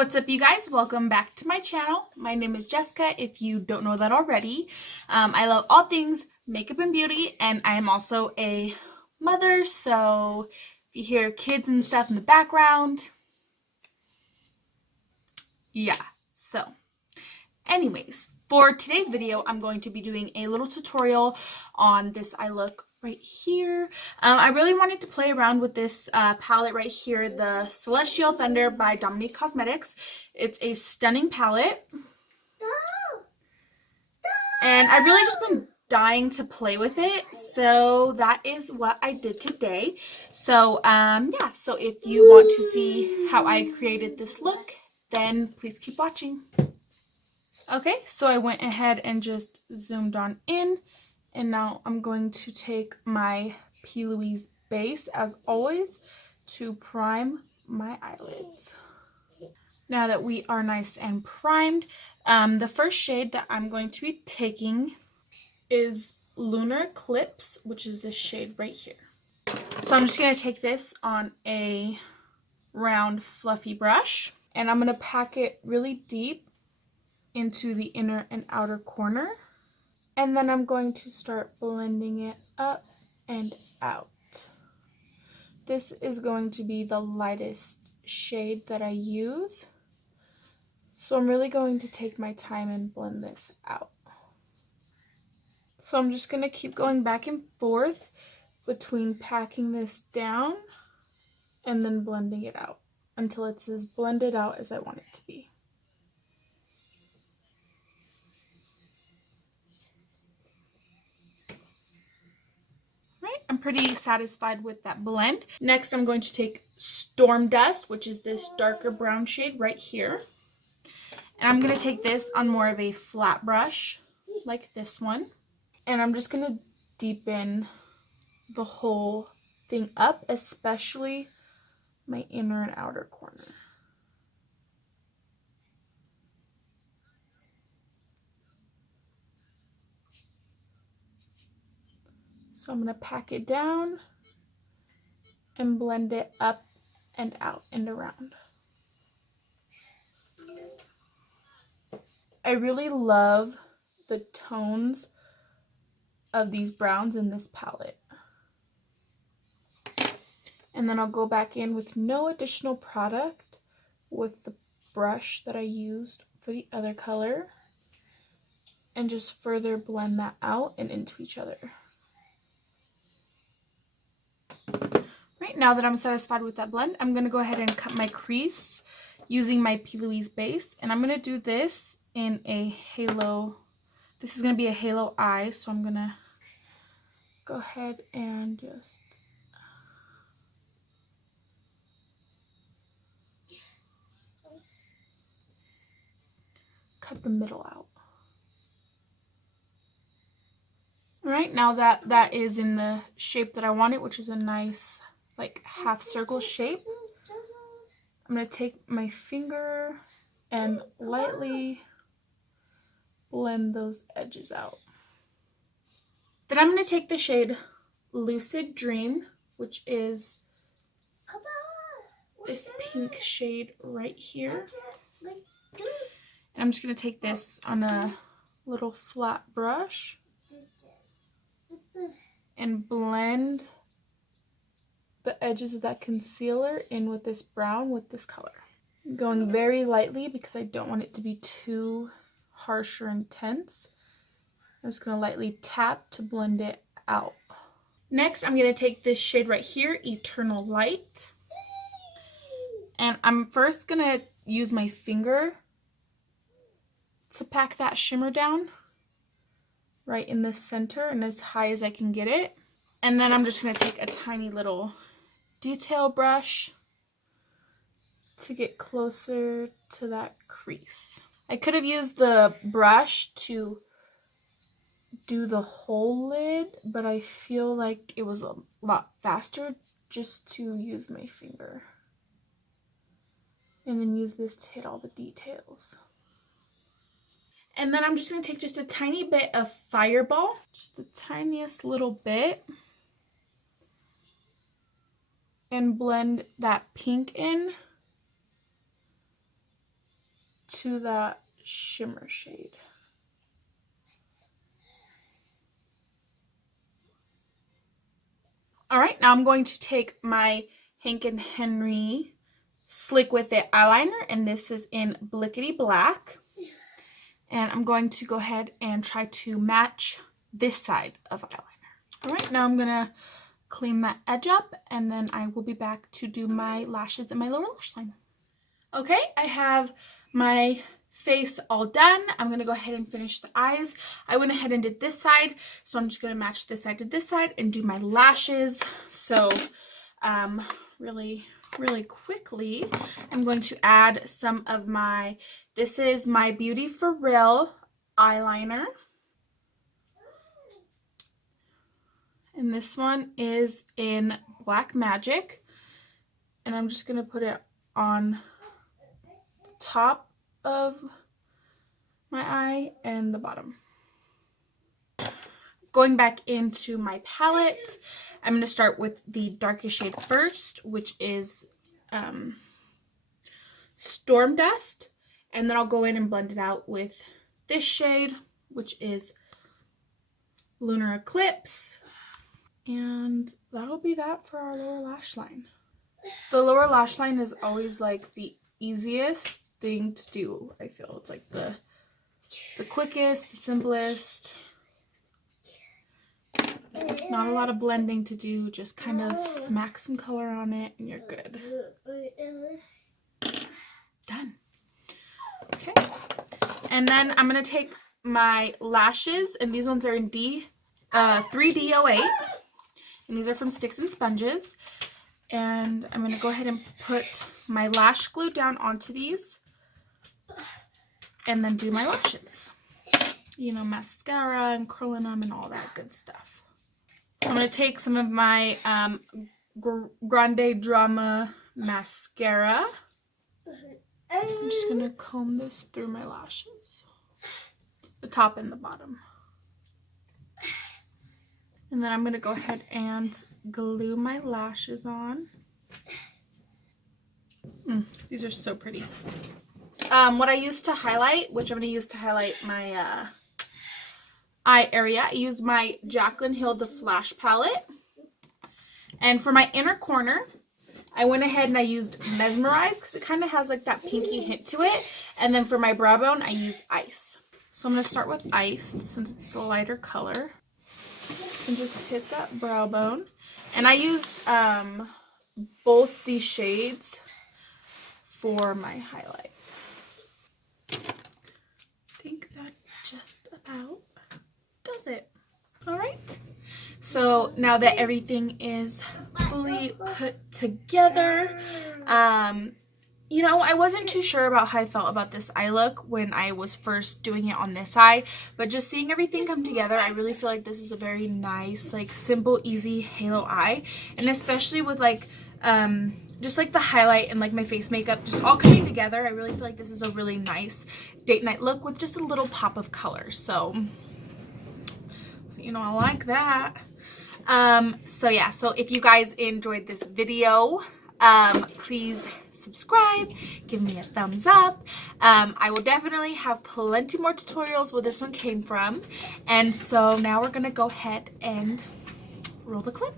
What's up, you guys? Welcome back to my channel. My name is Jessica, if you don't know that already. I love all things makeup and beauty, and I am also a mother, so if you hear kids and stuff in the background, yeah. So anyways, for today's video, I'm going to be doing a little tutorial on this eye look right here. I really wanted to play around with this palette right here, the Celestial Thunder by Dominique Cosmetics. It's a stunning palette. And I've really just been dying to play with it, so that is what I did today. So yeah, so if you want to see how I created this look, then please keep watching. Okay, so I went ahead and just zoomed on in, and now I'm going to take my P.Louise base, as always, to prime my eyelids. Now that we are nice and primed, the first shade that I'm going to be taking is Lunar Eclipse, which is this shade right here. So I'm just going to take this on a round fluffy brush, and I'm going to pack it really deep into the inner and outer corner, and then I'm going to start blending it up and out. This is going to be the lightest shade that I use, so I'm really going to take my time and blend this out. So I'm just going to keep going back and forth between packing this down and then blending it out until it's as blended out as I want it to be. I'm pretty satisfied with that blend. Next, I'm going to take Storm Dust, which is this darker brown shade right here. And I'm going to take this on more of a flat brush, like this one. And I'm just going to deepen the whole thing up, especially my inner and outer corner. So I'm going to pack it down and blend it up and out and around. I really love the tones of these browns in this palette. And then I'll go back in with no additional product with the brush that I used for the other color and just further blend that out and into each other. Right, now that I'm satisfied with that blend, I'm going to go ahead and cut my crease using my P.Louise base, and I'm going to do this in a halo. This is going to be a halo eye, so I'm going to go ahead and just cut the middle out. Alright, now that that is in the shape that I want it, which is a nice like half circle shape, I'm going to take my finger and lightly blend those edges out. Then I'm going to take the shade Lucid Dream, which is this pink shade right here. And I'm just going to take this on a little flat brush and blend the edges of that concealer in with this brown with this color. I'm going very lightly because I don't want it to be too harsh or intense. I'm just going to lightly tap to blend it out. Next, I'm going to take this shade right here, Eternal Light. And I'm first going to use my finger to pack that shimmer down right in the center and as high as I can get it. And then I'm just going to take a tiny little detail brush to get closer to that crease. I could have used the brush to do the whole lid, but I feel like it was a lot faster just to use my finger. And then use this to hit all the details. And then I'm just going to take just a tiny bit of Fireball, just the tiniest little bit, and blend that pink in to that shimmer shade. All right, now I'm going to take my Hank and Henry Slick With It eyeliner, and this is in Blickity Black. And I'm going to go ahead and try to match this side of eyeliner. All right, now I'm gonna clean that edge up, and then I will be back to do my lashes and my lower lash line. Okay, I have my face all done. I'm going to go ahead and finish the eyes. I went ahead and did this side, so I'm just going to match this side to this side and do my lashes. So really quickly, I'm going to add some of my, this is my Beauty For Real eyeliner. And this one is in Black Magic. And I'm just going to put it on the top of my eye and the bottom. Going back into my palette, I'm going to start with the darkest shade first, which is Storm Dust. And then I'll go in and blend it out with this shade, which is Lunar Eclipse. And that'll be that for our lower lash line. The lower lash line is always like the easiest thing to do, I feel. It's like the quickest, the simplest. Not a lot of blending to do, just kind of smack some color on it and you're good. Done. Okay. And then I'm going to take my lashes, and these ones are in 3D08. And these are from Sticks and Sponges. And I'm going to go ahead and put my lash glue down onto these. And then do my lashes. You know, mascara and curling them and all that good stuff. So I'm going to take some of my Grande Drama mascara. I'm just going to comb this through my lashes. The top and the bottom. And then I'm going to go ahead and glue my lashes on. These are so pretty. What I used to highlight, which I'm going to use to highlight my eye area, I used my Jaclyn Hill The Flash palette. And for my inner corner, I went ahead and I used Mesmerize because it kind of has like that pinky hint to it. And then for my brow bone, I used Ice. So I'm going to start with Iced since it's the lighter color. And just hit that brow bone. And I used both these shades for my highlight. I think that just about does it. Alright. So now that everything is fully put together, you know, I wasn't too sure about how I felt about this eye look when I was first doing it on this eye, but just seeing everything come together, I really feel like this is a very nice, like, simple, easy halo eye, and especially with, like, just, like, the highlight and, like, my face makeup just all coming together, I really feel like this is a really nice date night look with just a little pop of color, so you know, I like that. So yeah, so if you guys enjoyed this video, please subscribe, give me a thumbs up. I will definitely have plenty more tutorials where this one came from. And so now we're gonna go ahead and roll the clip.